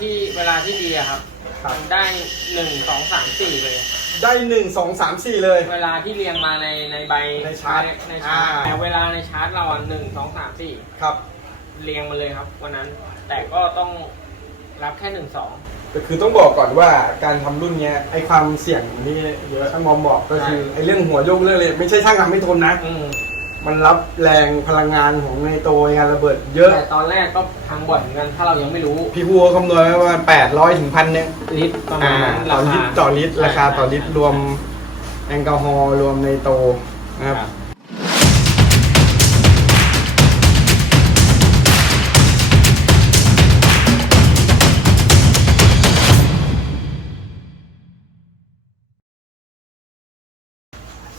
ที่เวลาที่ดีอะครับครับ มันได้หนึ่งสองสามสี่เลย ได้หนึ่งสองสามสี่เลย เวลาที่เรียงมาในในใบในชาร์ตในชาร์ตอ่า แต่เวลาในชาร์ตเราหนึ่งสองสามสี่ครับ เรียงมาเลยครับ วันนั้น แต่ก็ต้องรับแค่หนึ่งสอง แต่คือต้องบอกก่อนว่าการทำรุ่นเนี้ยไอความเสี่ยงนี่เยอะช่างมอมบอกก็คือใช่ ไอเรื่องหัวโยกเรื่องเลยไม่ใช่ช่างทำไม่ทนนะ อืม มันรับแรงพลังงานของในโตในการระเบิดเยอะ แต่ตอนแรกก็พังบ่อยเหมือนกัน ถ้าเรายังไม่รู้ พี่พูคำนวณไว้ประมาณแปดร้อยถึงพันเนี่ยลิตรประมาอ่าณนั้นต่อราลิคาตรต่อลิตรราคาต่อลิตรรวมแอลกอฮอล์รวมในโตนะครับครับ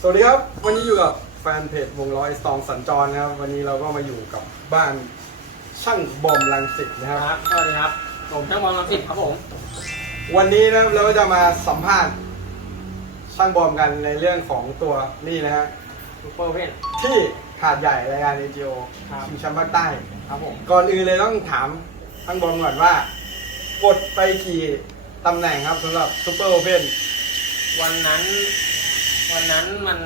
สวัสดีครับ วันนี้อยู่กับ แฟนเพจวงร้อยสตองสัญจรนะครับ วันนี้เราก็มาอยู่กับบ้านช่างบอมลังสิตนะครับครับสวัสดีครับ ผมช่างบอลลังสิตครับผม วันนี้นะครับเราก็จะมาสัมภาษณ์ช่างบอมกันในเรื่องของตัวนี่นะฮะซูเปอร์เพนที่หาดใหญ่รายการ AGO ครับชิงแชมป์ภาคใต้ ครับผม ก่อนอื่นเลยต้องถามช่างบอมก่อนว่ากดไปกี่ตำแหน่งครับสำหรับซูเปอร์โอเพนวันนั้น วันนั้นมัน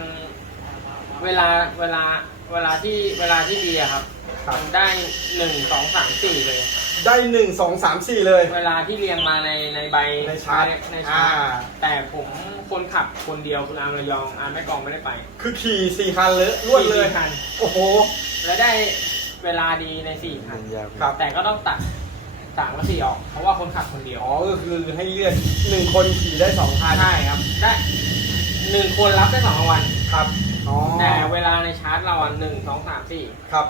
เวลาเวลาเวลาที่เวลาที่ดีอะครับครับ มันได้หนึ่งสองสามสี่เลย ได้หนึ่งสองสามสี่เลย เวลาที่เรียงมาในในใบในชาร์ตในชาร์ตอ่า แต่ผมคนขับคนเดียวคุณอามระยองอามแม่กองไม่ได้ไปคือขี่สี่คันเลยรวดเลย สี่คันโอ้โห และได้เวลาดีในสี่คันครับแต่ก็ต้องตัดสามกับสี่ออก เพราะว่าคนขับคนเดียว อ๋อก็คือให้เลือกหนึ่งคนขี่ได้สองคันใช่ครับ ได้หนึ่งคนรับได้สองรางวัลครับ อ๋อแต่เวลาในชาร์ตเราอะหนึ่งสองสามสี่ครับ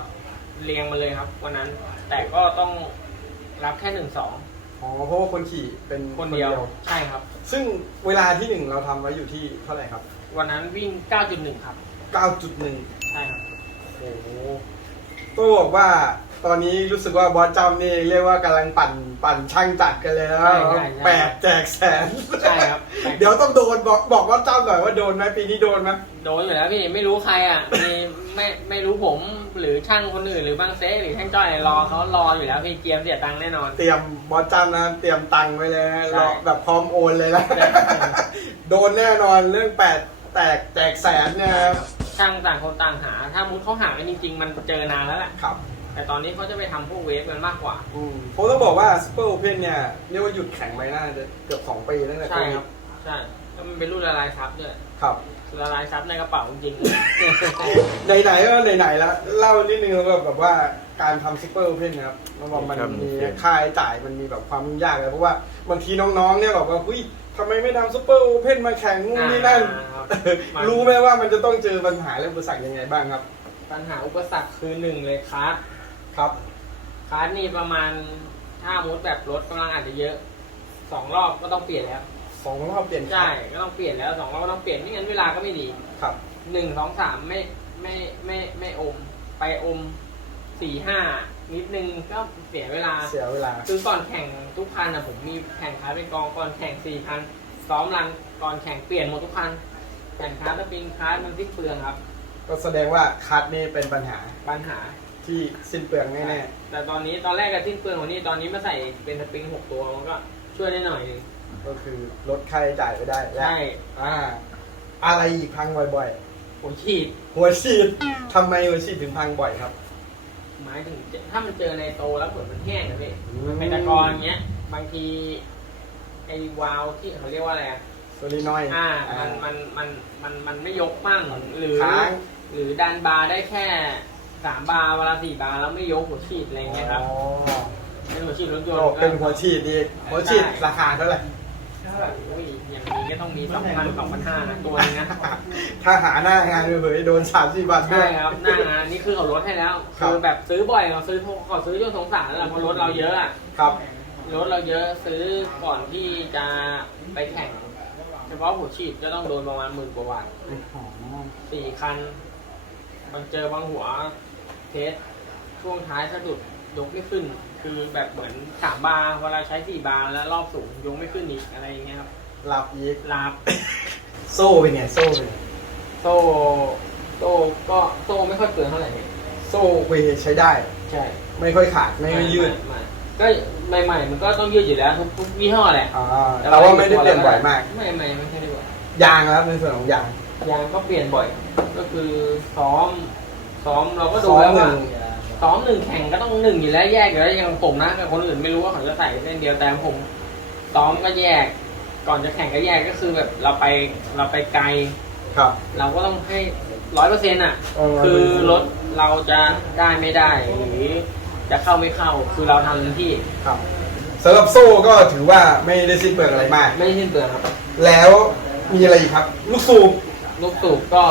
เรียงมาเลยครับ วันนั้น แต่ก็ต้องรับแค่หนึ่งสองอ๋อเพราะว่าคนขี่เป็นคนเดียวใช่ครับ ซึ่งเวลาที่หนึ่งเราทำไว้อยู่ที่เท่าไหร่ครับ วันนั้นวิ่ง9.1ครับ9.1ใช่ครับ โอ้โหต้องบอกว่า ตอนนี้รู้สึกว่าบอสจำนี่เรียกว่ากำลังปั่นปั่นช่างจัดกันเลยแล้วใช่ใช่ใช่ แปดแจกแสน ใช่ครับเดี๋ยวต้องโดนบอกบอกบอสจำหน่อยว่าโดนไหมปีนี้โดนไหมโดนอยู่แล้วพี่ไม่รู้ใครอะมีไม่ไม่รู้ผมหรือช่างคนอื่นหรือบางเซ่หรือช่างจ้อยรอเขารออยู่แล้วพี่เกียมเสียตังค์แน่นอน เตรียมบอสจำนะเตรียมตังค์ไว้เลยนะใช่รอแบบพร้อมโอนเลยนะใช่ โดนแน่นอนเรื่องแปดแตกแจกแสนเนี่ยนะครับช่างต่างคนต่างหา ถ้ามุดเขาหากันจริง ๆ มันเจอนานแล้วแหละ ครับ แต่ตอนนี้เขาจะไปทำพวกเวฟกันมากกว่า อืมผมต้องบอกว่าซูเปอร์โอเพนเนี่ยเรียกว่าหยุดแข่งไปน่าจะเกือบสองปีตั้งแต่ใช่โวิดครับใช่แล้วมันเป็นรุ่นละลายซับด้วยครับ ละลายซับในกระเป๋าจริงๆเลย ไหนๆก็ไหนๆแล้วเล่านิดนึงแล้วแบบว่าการทำซูเปอร์โอเพนนะครับมันบอกมันครับ มีโอเคค่าใช้จ่ายมันมีแบบความยุ่งยากเลยเพราะว่าบางทีน้องๆเนี่ยบอกว่าเฮ้ยทำไมไม่ทำซูเปอร์โอเพนมาแข่งนู่นนี่นั่น อ่าครับ รู้ไหมว่ามันจะต้องเจอปัญหาเรื่องอุปสรรคยังไงบ้างครับ ปัญหาอุปสรรคคือหนึ่งเลยคาร์ด ครับ คาร์ดนี่ประมาณถ้ามุดแบบรถกำลังอาจจะเยอะสองรอบก็ต้องเปลี่ยนแล้วสองรอบเปลี่ยนใช่ก็ต้องเปลี่ยนแล้วสองรอบก็ต้องเปลี่ยนไม่งั้นเวลาก็ไม่ดีครับหนึ่งสองสามไม่ไม่ไม่ไม่อม ไปอมสี่ห้านิดนึงก็เสียเวลาเสียเวลา คือก่อนแข่งทุกคันนะผมมีแข่งคาร์ดเป็นกองก่อนแข่งสี่คันซ้อมรันก่อนแข่งเปลี่ยนหมดทุกคันแข่งคาร์ดสปริงคาร์ดมันสิ้นเปลืองครับ ก็แสดงว่าคัดนี่เป็นปัญหาปัญหา ที่สิ้นเปลืองแน่แต่ตอนนี้ตอนแรกก็สิ้นเปลืองกว่านี้ตอนนี้มาใส่เป็นสปริงหกตัวมันก็ช่วยได้หน่อยหนึงๆ ก็คือลดค่าใช้จ่ายไปได้และใช่อ่า อะไรอีกพังบ่อยผมฉีดๆ หัวฉีดทำไมหัวฉีดถึงพังบ่อยครับ หมายถึงถ้ามันเจอในโตแล้วเหมือนมันแห้งนะพี่อืม มันเป็นตะกอนอย่างเงี้ย บางทีไอ้วาล์วที่เขาเรียกว่าอะไรอะโซลินอยด์อ่ามันมันมันมันมันไม่ยกมั่งหรือ ค้าง หรือดันบาร์ได้แค่ สามบาร์เวลาสี่บาร์แล้วไม่ยกหัวฉีดอะไรอย่างเงี้ยครับอ๋อเป็นหัวฉีดรถยนโอ้ต์เป็นหัวฉีดอีกหัวฉีดใช่ราคาเท่าไหร่อุ้ยอย่างนี้ก็ต้องมีสองพันสองพันห้านะตัวนึงนะ ถ้าหาหน้างานเผยๆโดนสามสี่บาทด้ใช่วยครับ หน้างานนี่คือเขาลดให้แล้วครับคือแบบซื้อบ่อยเขาซื้อเขาซื้อจนสงสารแล้วล่ะเพราะรถเราเยอะอะครับ รถเราเยอะซื้อก่อนที่จะไปแข่ง เฉพาะหัวฉีดก็ต้องโดนประมาณหมื่นกว่าบาทสี่คันบางเจอบางหัว เทสช่วงท้ายสะดุดยกไม่ขึ้น คือแบบเหมือนสามบาร์เวลาใช้สี่บาร์แล้วรอบสูงยกไม่ขึ้นอีกอะไรอย่างเงี้ยครับหลับอีกลาบ โซ่เป็นไงโซ่เป็นไงโซ่โซ่ก็โซ่ไม่ค่อยเปลืองเท่าไหร่พี่โซ่เวใช้ได้ ใช่ไม่ค่อยขาดไม่ค่อยยืดไม่ก็ใหม่ๆมันก็ต้องยืดอยู่แล้วทุกทุกยี่ห้อแหละอ่าแต่ว่าไม่ได้เปลี่ยนบ่อยมาก ไม่ไม่ไม่ใช่ได้บ่อยยางนะครับในส่วนของยางยางก็เปลี่ยนบ่อย ก็คือซ้อม ซ้อมเราก็ดูซ้อมแล้วหนึ่ว่างซ้อมหนึ่งแข่งก็ต้องหนึ่งอยู่แล้วแยกอยู่แล้วอย่างผมนะกับคนอื่นไม่รู้ว่าเขาจะใส่เส้นเดียวแต่ผมซ้อมก็แยก ก่อนจะแข่งก็แยกก็คือแบบเราไปเราไปไกลครับ เราก็ต้องให้ร้อยเปอร์เซ็นต์อะเออคือรถเราจะได้ไม่ได้หรือจะเข้าไม่เข้าคือเราทำเต็มที่ครับสำหรับโซ่ก็ถือว่าไม่ได้สิ้นเปลืองอะไรมาก ไม่สิ้นเปลืองครับ แล้วมีอะไรอีกครับ ลูกสูบลูกสูบก็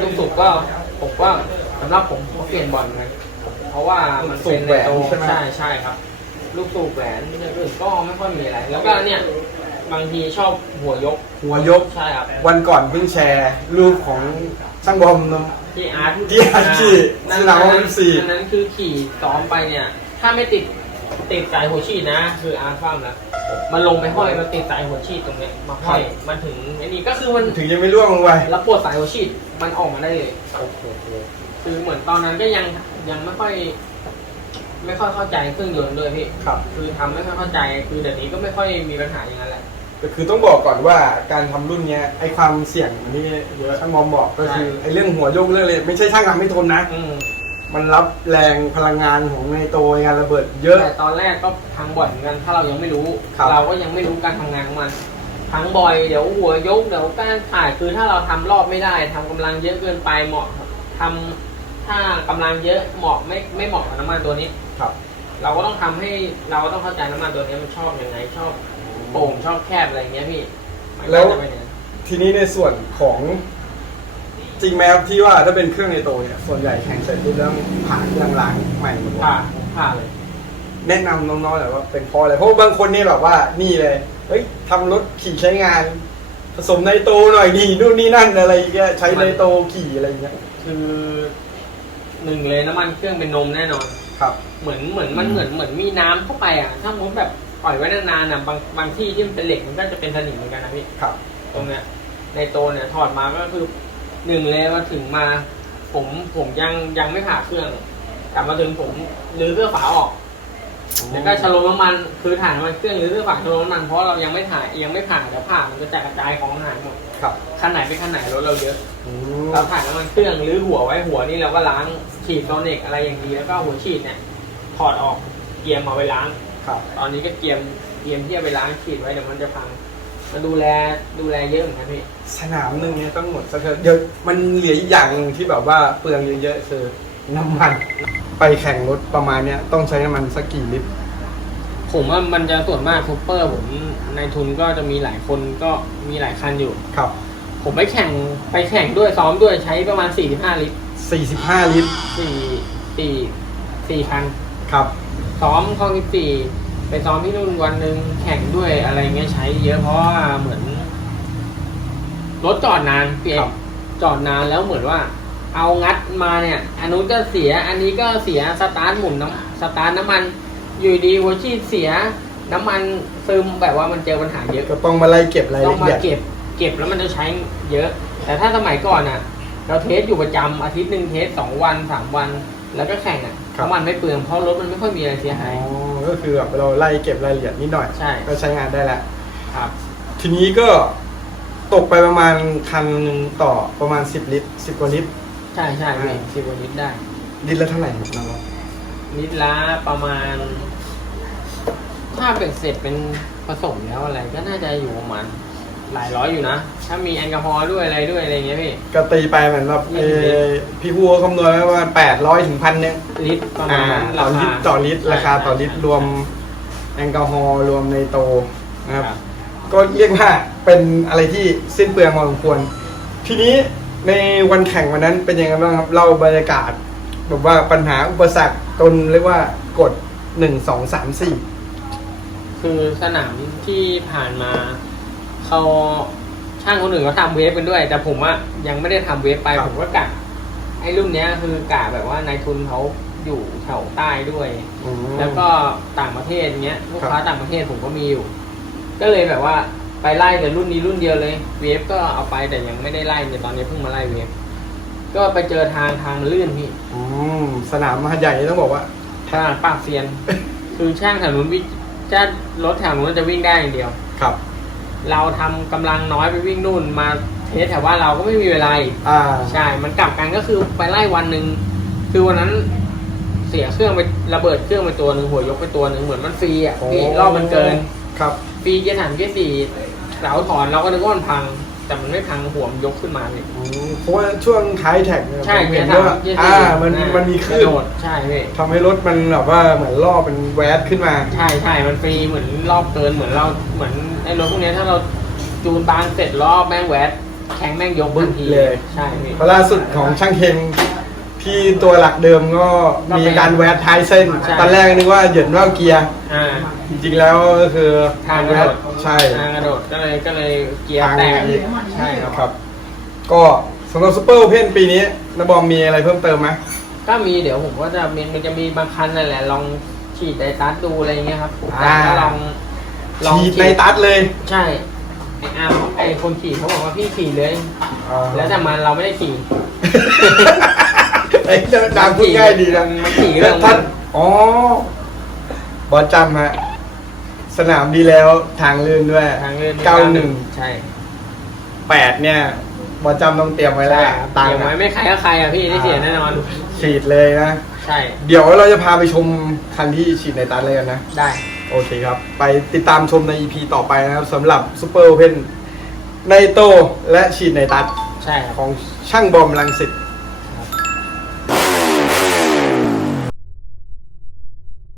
ลูกสูบก็ผมว่า สำหรับผมผมเปลี่ยนบ่อยเหมือนกันเพราะว่ามันเป็นในโตใช่ใช่ครับ ลูกสูบแหวนอย่างอื่นก็ไม่ค่อยมีอะไร แล้วก็เนี่ย บางทีชอบหัวยกหัวยกใช่ครับวันก่อนเพิ่งแชร์รูปของช่างบอมนที่อาร์ตที่อาร์ตขี่นั่นสนามนั้นวันนั้นสี่อันนั้นคือขี่ซ้อมไปเนี่ย ถ้าไม่ติดติดสายหัวฉีดนะ คืออาร์ตฟ้ามนะมันลงไปห้อยมันติดสายหัวฉีดตรงเนี้ยมาห้อยมันถึงไอ้นี่ก็คือมัน ถึงยังไม่ร่วงลงไปแล้วปวดสายหัวฉีดมันออกมาได้เลย คือเหมือนตอนนั้นก็ยังยังไม่ค่อย ไม่ค่อยเข้าใจเครื่องยนต์ด้วยพี่ครับ คือทำไม่ค่อยเข้าใจ คือเดี๋ยวนี้ก็ไม่ค่อยมีปัญหาอย่างนั้นแหละก็คือต้องบอกก่อนว่าการทำรุ่นเนี้ยไอความเสี่ยงที่เดี๋ยวช่างบอมบอกก็คือใช่ไอเรื่องหัวโยกเรื่องเลยไม่ใช่ช่างทำไม่ทนนะ อืมมันรับแรงพลังงานของในโตในการระเบิดเยอะ แต่ตอนแรกก็พังบ่อยเหมือนกันถ้าเรายังไม่รู้ ครับ เราก็ยังไม่รู้การทำงานของมันพังบ่อยเดี๋ยวหัวยกเดี๋ยวก้านขาดคือถ้าเราทำรอบไม่ได้ทำกำลังเยอะเกินไปเหมาะทำ ถ้ากำลังเยอะเหมาะไม่ไม่เหมาะกับน้ำมันตัวนี้ ครับ เราก็ต้องทำให้เราก็ต้องเข้าใจน้ำมันตัวนี้มันชอบยังไงชอบโป่งชอบแคบอะไรอย่างเงี้ยพี่มันก็แล้ว จะเป็นอย่างนั้น ทีนี้ในส่วนของจริงไหมครับที่ว่าถ้าเป็นเครื่องในโตเนี่ยส่วนใหญ่แข่งเสร็จปุ๊บแล้วผ่านเครื่องล้างใหม่หมดเลยผ่าผ่าเลยแนะนำน้องๆหน่อยว่าเป็นเพราะอะไรเพราะว่าบางคนนี่แบบว่านี่เลยเฮ้ยทำรถขี่ใช้งาน ผสมไนโตหน่อยดีนู่นนี่นั่นอะไรอย่างเงี้ยใช้ไนโตขี่อะไรอย่างเงี้ย คือ หนึ่งเลยน้ำมันเครื่องเป็นนมแน่นอน ครับ เหมือนเหมือนมันเหมือนเหมือนมีน้ำเข้าไปอะ ถ้ามุดแบบปล่อยไว้นานๆอะบางบางที่ที่มันเป็นเหล็กมันก็จะเป็นสนิมเหมือนกันนะพี่ ครับ ตรงเนี้ยในโตเนี่ยถอดมาก็คือหนึ่งเลยมาถึงมา ผมผมยังยังไม่ผ่าเครื่องกลับมาถึงผมรื้อเครื่องฝาออก แล้วก็ชะโลมน้ำมันคือถ่านน้ำมันเครื่องหรือเครื่องฝาชะโลมน้ำมันเพราะเรายังไม่ถ่ายยังไม่ผ่าเดี๋ยวผ่ามันก็จะกระจายของหายหมดครับคันไหนเป็นคันไหนรถเราเยอะอืมเราถ่ายน้ำมันเครื่องหรือหัวไว้หัวนี่เราก็ล้างฉีดโซนิกอะไรอย่างดีแล้วก็หัวฉีดเนี่ยถอดออกเกียมเอาไว้ล้าง ครับ ตอนนี้ก็เกียมเกียมที่เอาไปล้างฉีดไว้เดี๋ยวมันจะพังมาดูแลดูแลเยอะเหมือนกันพี่สนามหนึ่งเนี่ยต้องหมดสักเถอะเดี๋ยวมันเหลืออีกอย่างหนึ่งที่แบบว่าเปลืองเยอะๆคือน้ำมัน ไปแข่งรถประมาณเนี้ยต้องใช้น้ำมันสักกี่ลิตร ผมว่ามันจะส่วนมากซูเปอร์ผมในทุนก็จะมีหลายคนก็มีหลายคันอยู่ ครับ ผมไปแข่งไปแข่งด้วยซ้อมด้วยใช้ประมาณ 45 ลิตร 45 ลิตร4 4 4คัน ครับ ซ้อมข้อที่สี่ไปซ้อมที่นู่นวันหนึ่งแข่งด้วยอะไรเงี้ยใช้เยอะเพราะว่าเหมือน รถจอดนานเปลี่ยนครับ จอดนานแล้วเหมือนว่า เอางัดมาเนี่ยอันนู้นก็เสีย อันนี้ก็เสียสตาร์ทหมุนน้ำสตาร์ทน้ำมันอยู่ดีหัวชีดเสีย น้ำมันซึมแบบว่ามันเจอปัญหาเยอะก็ต้องมาไล่เก็บรายต้อละงมาเอียดเก็บ เก็บแล้วมันจะใช้เยอะ แต่ถ้าสมัยก่อนอะ เราเทสอยู่ประจำอาทิตย์หนึ่งเทสสองวันสามวัน แล้วก็แข่งอะน้ำมันไม่เปลืองเพราะรถมันไม่ค่อยมีอะไรเสียหายอ๋อก็คือแบบเราไล่เก็บรายละเอียดนิดหน่อย ใช่ ก็ใช้งานได้แล้ว ครับ ทีนี้ก็ตกไปประมาณคันหนึ่งต่อประมาณ 10 ลิตร 10 กว่าลิตร ใช่ใช่พี่อ่าสิบกว่าลิตรได้ ลิตรละเท่าไหร่ครับน้องลิตรละประมาณ ถ้าเป็นเสร็จเป็นผสมแล้วอะไร ก็น่าจะอยู่ประมาณหลายร้อยอยู่นะ ถ้ามีแอลกอฮอล์ด้วยอะไรด้วยอะไรเงี้ยพี่ ก็ตีไปเหมือนแบบเอ่อพี่พูคำนวณไว้ประมาณ800ถึงพันนึงลิตรประมาอ่าณนั้นต่อลิตรต่อลิตรราคาต่อลิตรรวมแอลกอฮอล์รวมในโตนะครับ ก็เรียกว่าเป็นอะไรที่สิ้นเปลืองพอสมควร ทีนี้ ในวันแข่งวันนั้นเป็นยังไงบ้างครับเล่าบรรยากาศแบบว่าปัญหาอุปสรรคจนเรียกว่ากดหนึ่งสองสามสี่คือสนามที่ผ่านมาเขาช่างคนอื่นเขาทำเวฟกันด้วย แต่ผมอะยังไม่ได้ทำเวฟไปผมก็กะไอ้รุ่นเนี้ยคือกะแบบว่านายทุนเขาอยู่แถวใต้ด้วย แล้วก็ต่างประเทศเงี้ยลูกค้าต่างประเทศผมก็มีอยู่ ก็เลยแบบว่า ไปไล่แต่รุ่นนี้รุ่นเดียวเลยเวฟก็เอาไปแต่ยังไม่ได้ไล่เนี่ยตอนนี้เพิ่งมาไล่เวฟก็ไปเจอทางทางมันลื่นพี่อืมสนามมหาใหญ่ต้องบอกว่าขนาดปากเซียน คือช่างแถวนู้นวิ่งจะรถแถวนู้นจะวิ่งได้อย่างเดียว ครับ เราทำกำลังน้อยไปวิ่งนู่นมาเทสแถวว่านเราก็ไม่มีเวลาอีกอ่าใช่ มันกลับกันก็คือไปไล่วันหนึ่งคือวันนั้นเสียเครื่องไประเบิดเครื่องไปตัวหนึ่งหัวยกไปตัวหนึ่งเหมือนมันฟรีอะพี่รอบมันเกิน ครับฟรีเกียร์สามเกียร์สี่ เราถอนเราก็นึกว่ามันพัง แต่มันไม่พังหัวมันยกขึ้นมาเลยอืมเพราะว่าช่วงท้ายแท็กเนี่ยใช่ผมเกีเห็ยนร์สามว่าเกียร์อ่าสี่มันอ่ามันมีคลื่กนระโดดใช่พี่ทำให้รถมันแบบว่าเหมือนล่อเป็นแวดขึ้นมา ใช่ใช่มันฟรีเหมือนรอบเกินเหมือนเราเหมือนไอ้รถพวกเนี้ยถ้าเราจูนบางเสร็จรอบแม่งแวดแข็งแม่งยกทันทีเลยใช่พี่เพราะล่าสุดของช่างเฮงที่ตัวหลักเดิมก็ก็เป็นมีการแวดท้ายเส้นใช่ตอนแรกนึกว่าเหยียนว่าวเกียร์อ่าจริงๆแล้วก็คือทางกระโดด ใช่ ทางกระโดดก็เลยก็เลยเกียร์ทางแตกอีกใช่ครับ ครับ ก็สำหรับซูเปอร์โอเพนปีนี้นบอมมีอะไรเพิ่มเติมไหม ก็มีเดี๋ยวผมก็จะมีมันจะมีบางคันนั่นแหละ ลองฉีดไดตัสดูอะไรเงี้ยครับอ่าก็ลองลองฉีดในตัดเลยใช่ไอ้อาร์มไอ้คนขี่เขาบอกว่าพี่ขี่เลย แล้วแต่มันเราไม่ได้ขี่ ไอ้เจ้าดามพูดง่ายดีนะมันขี่เรื่อง ท่านอ๋อบอสจำฮะ สนามดีแล้วทางลื่นด้วยทางเลื่อนเก้าหนึ่งใช่แปดเนี่ยบอสจำต้องเตรียมไว้แล้วใช่ครับตังเดี๋ยวค์ไว้อะไม่ใครก็ใครอะพี่ได้เสียแน่นอน ฉีดเลยนะ ใช่เดี๋ยวเราจะพาไปชมคันที่ฉีดในตัดเลยกันนะ ได้โอเคครับ ไปติดตามชมใน EP ต่อไปนะครับสำหรับซูเปอร์โอเพนในโตและฉีดในตัดใช่ครับ ของช่างบอมลังสิต